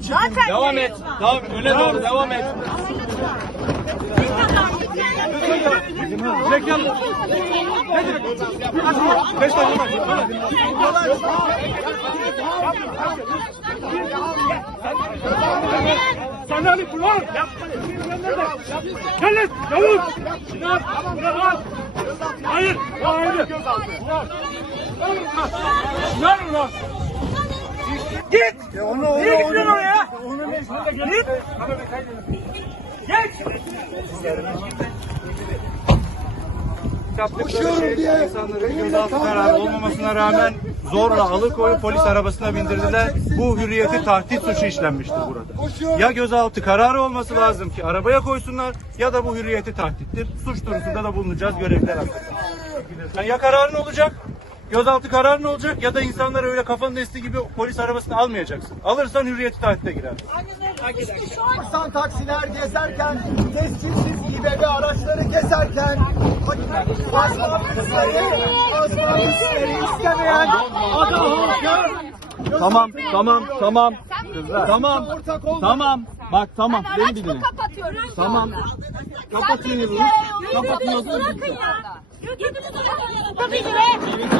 Zaten Devam et. Devam, öne doğru devam et. Yalnız. Beş dakika. Alıp ulan. Gel lan. Yavuz. Bırak lan. Hayır. O ayrı. Sinan ulan. Git. Niye gidiyorsun oraya? Git. Geç. Yaptıkları şey insanların gözaltı kararı olmamasına rağmen zorla alıkoyup polis arabasına bindirdiler. Bu hürriyeti tahdit suçu işlenmiştir burada. Ya gözaltı kararı olması lazım ki arabaya koysunlar ya da bu hürriyeti tahdittir. Suç duyurusunda da bulunacağız görevliler hakkında. Yani ya kararın olacak Gözaltı kararın olacak ya da insanlar öyle kafanın esti gibi polis arabasına almayacaksın. Alırsan hürriyeti tahdite girer. Korsan taksiler gezerken, tescilsiz İBB araçları polisleri, asla polisleri istemeyen adam halkı Tamam, tamam, tamam. Tamam, ortak olmak tamam. Bak tamam, beni bir mı dinle. Tamam. Kapatıyoruz. Kapatıyoruz. Tabii ki de. Yeter. Bize bunu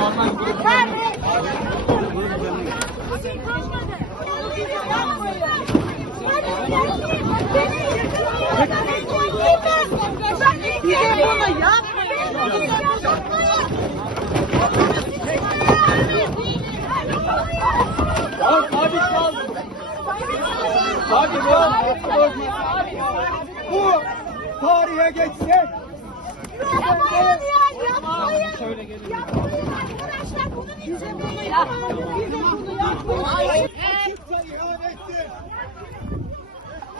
Hadi bu, bu tarihe geçsin. Yapmayın ya, yapmayın. Şöyle gelin. Yapmayın arkadaşlar, bunun için bunu yapmayın. Bize bunu yapmayın. Kimse ihanettir.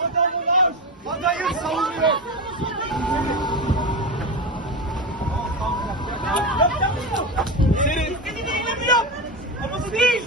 Adamlar adayı savunuyor. Senin istediğini yap. Ama bu değil.